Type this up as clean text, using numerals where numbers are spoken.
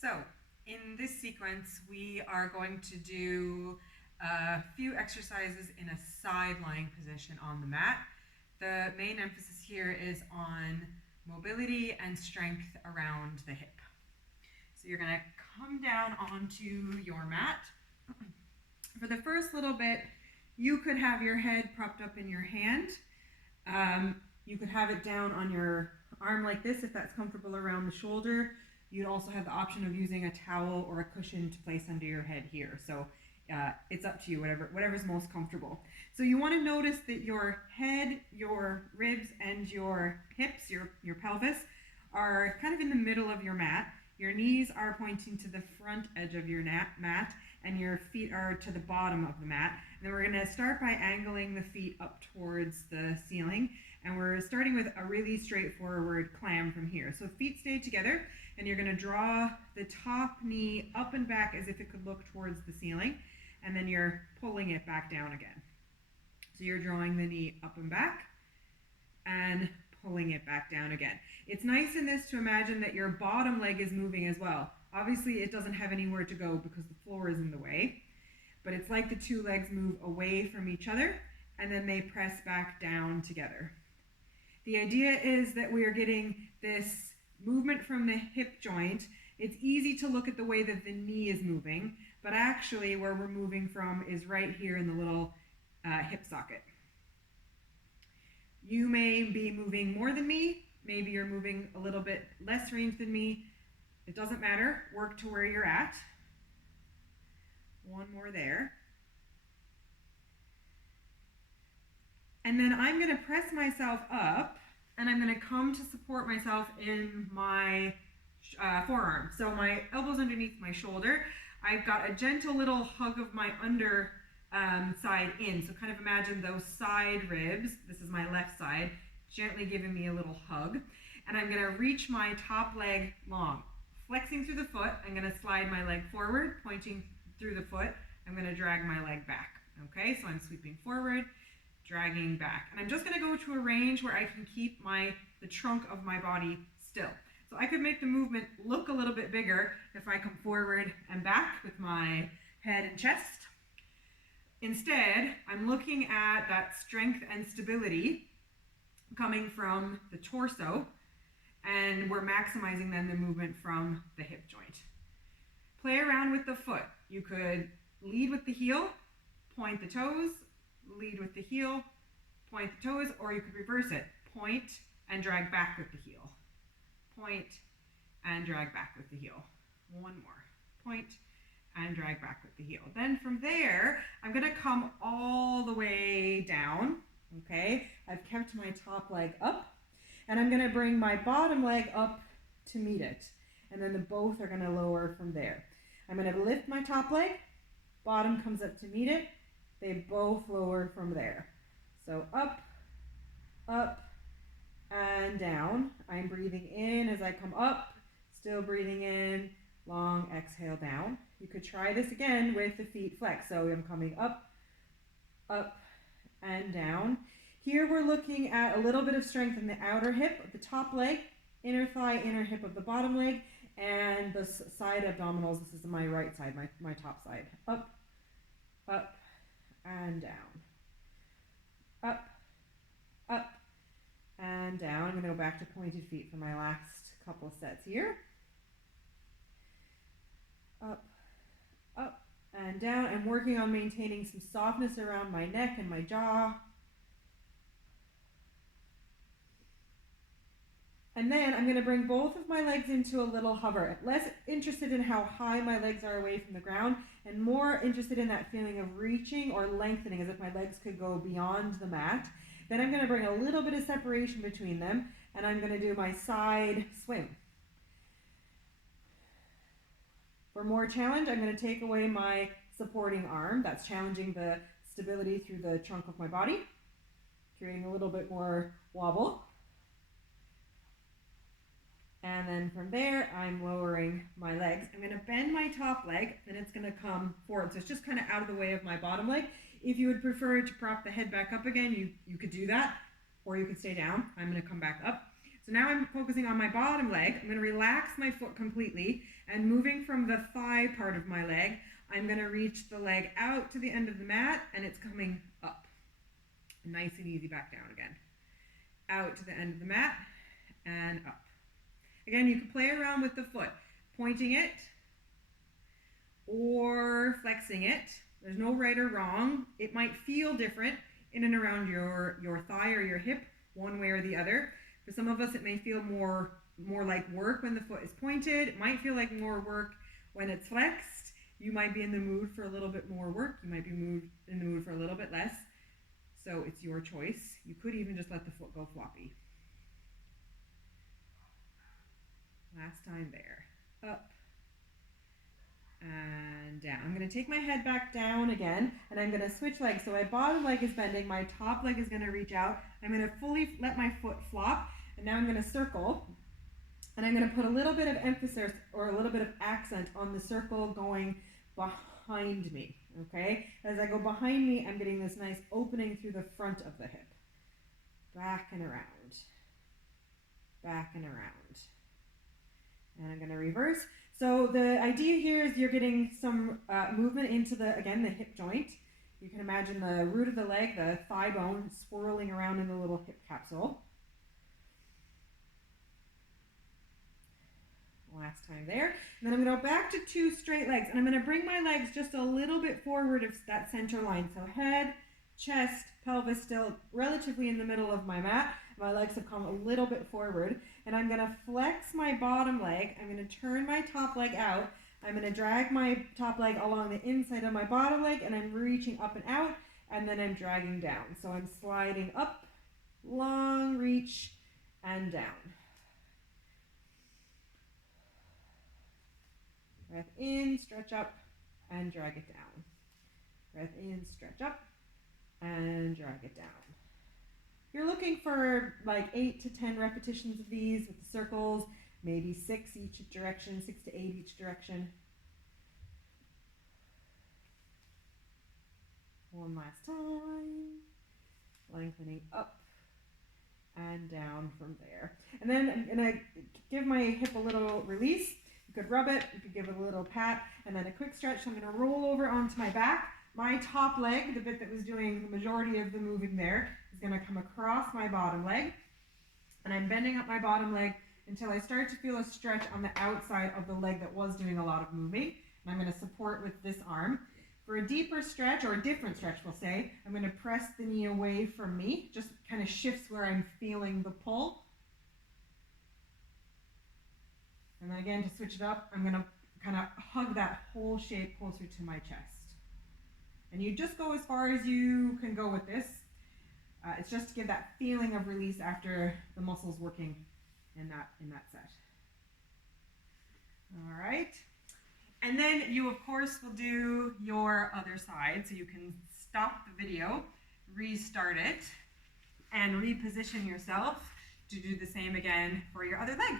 So in this sequence, we are going to do a few exercises in a side lying position on the mat. The main emphasis here is on mobility and strength around the hip. So you're going to come down onto your mat. For the first little bit, you could have your head propped up in your hand. You could have it down on your arm like this if that's comfortable around the shoulder. You'd also have the option of using a towel or a cushion to place under your head here. So it's up to you, whatever's most comfortable. So you want to notice that your head, your ribs, and your hips, your pelvis, are kind of in the middle of your mat. Your knees are pointing to the front edge of your mat, and your feet are to the bottom of the mat. And then we're going to start by angling the feet up towards the ceiling. And we're starting with a really straightforward clam from here. So feet stay together, and you're going to draw the top knee up and back as if it could look towards the ceiling. And then you're pulling it back down again. So you're drawing the knee up and back and pulling it back down again. It's nice in this to imagine that your bottom leg is moving as well. Obviously it doesn't have anywhere to go because the floor is in the way, but it's like the two legs move away from each other and then they press back down together. The idea is that we are getting this movement from the hip joint. It's easy to look at the way that the knee is moving, but actually where we're moving from is right here in the little hip socket. You may be moving more than me, maybe you're moving a little bit less range than me. It doesn't matter, work to where you're at. One more there. And then I'm going to press myself up and I'm going to come to support myself in my forearm. So my elbow's underneath my shoulder. I've got a gentle little hug of my under side in. So kind of imagine those side ribs. This is my left side, gently giving me a little hug. And I'm going to reach my top leg long. Flexing through the foot, I'm going to slide my leg forward, pointing through the foot. I'm going to drag my leg back. Okay, so I'm sweeping forward, dragging back. And I'm just going to go to a range where I can keep the trunk of my body still. So I could make the movement look a little bit bigger if I come forward and back with my head and chest. Instead, I'm looking at that strength and stability coming from the torso, and we're maximizing then the movement from the hip joint. Play around with the foot. You could lead with the heel, point the toes, lead with the heel, point the toes, or you could reverse it. Point and drag back with the heel. Point and drag back with the heel. One more. Point and drag back with the heel. Then from there, I'm going to come all the way down. Okay, I've kept my top leg up, and I'm going to bring my bottom leg up to meet it. And then both are going to lower from there. I'm going to lift my top leg, bottom comes up to meet it. They both lower from there. So up, up, and down. I'm breathing in as I come up, still breathing in, long exhale down. You could try this again with the feet flexed. So I'm coming up, up, and down. Here we're looking at a little bit of strength in the outer hip of the top leg, inner thigh, inner hip of the bottom leg, and the side abdominals. This is my right side, my top side. Up, up, and down. Up, up, and down. I'm going to go back to pointed feet for my last couple sets here. Up, up, and down. I'm working on maintaining some softness around my neck and my jaw. And then I'm going to bring both of my legs into a little hover. Less interested in how high my legs are away from the ground and more interested in that feeling of reaching or lengthening as if my legs could go beyond the mat. Then I'm going to bring a little bit of separation between them and I'm going to do my side swim. For more challenge, I'm going to take away my supporting arm. That's challenging the stability through the trunk of my body, creating a little bit more wobble. And then from there, I'm lowering my legs. I'm going to bend my top leg, and it's going to come forward. So it's just kind of out of the way of my bottom leg. If you would prefer to prop the head back up again, you could do that, or you could stay down. I'm going to come back up. So So now I'm focusing on my bottom leg. I'm going to relax my foot completely, and moving from the thigh part of my leg, I'm going to reach the leg out to the end of the mat, and it's coming up. Nice and easy, back down again. Out to the end of the mat and up. Again, you can play around with the foot, pointing it or flexing it. There's no right or wrong. It might feel different in and around your thigh or your hip, one way or the other. For some of us, it may feel more like work when the foot is pointed. It might feel like more work when it's flexed. You might be in the mood for a little bit more work. You might be in the mood for a little bit less. So it's your choice. You could even just let the foot go floppy. Last time there. Up and down. I'm going to take my head back down again, and I'm going to switch legs. So my bottom leg is bending, my top leg is going to reach out. I'm going to fully let my foot flop, and now I'm going to circle, and I'm going to put a little bit of emphasis or a little bit of accent on the circle going behind me, okay? As I go behind me, I'm getting this nice opening through the front of the hip. Back and around. Back and around. And I'm going to reverse. So the idea here is you're getting some movement into the hip joint. You can imagine the root of the leg, the thigh bone, swirling around in the little hip capsule. Last time there. And then I'm going to go back to 2 straight legs. And I'm going to bring my legs just a little bit forward of that center line. So head, chest, pelvis still relatively in the middle of my mat. My legs have come a little bit forward, and I'm going to flex my bottom leg. I'm going to turn my top leg out. I'm going to drag my top leg along the inside of my bottom leg, and I'm reaching up and out, and then I'm dragging down. So I'm sliding up, long reach, and down. Breath in, stretch up, and drag it down. Breath in, stretch up, and drag it down. You're looking for like 8 to 10 repetitions of these with the circles, maybe 6 each direction, 6 to 8 each direction. One last time. Lengthening up and down from there. And then I'm going to give my hip a little release. You could rub it, you could give it a little pat, and then a quick stretch. So I'm going to roll over onto my back. My top leg, the bit that was doing the majority of the moving there, is going to come across my bottom leg. And I'm bending up my bottom leg until I start to feel a stretch on the outside of the leg that was doing a lot of moving. And I'm going to support with this arm. For a deeper stretch, or a different stretch we'll say, I'm going to press the knee away from me. Just kind of shifts where I'm feeling the pull. And then again, to switch it up, I'm going to kind of hug that whole shape closer to my chest. And you just go as far as you can go with this. It's just to give that feeling of release after the muscles working in that set. All right. And then you, of course, will do your other side. So you can stop the video, restart it, and reposition yourself to do the same again for your other leg.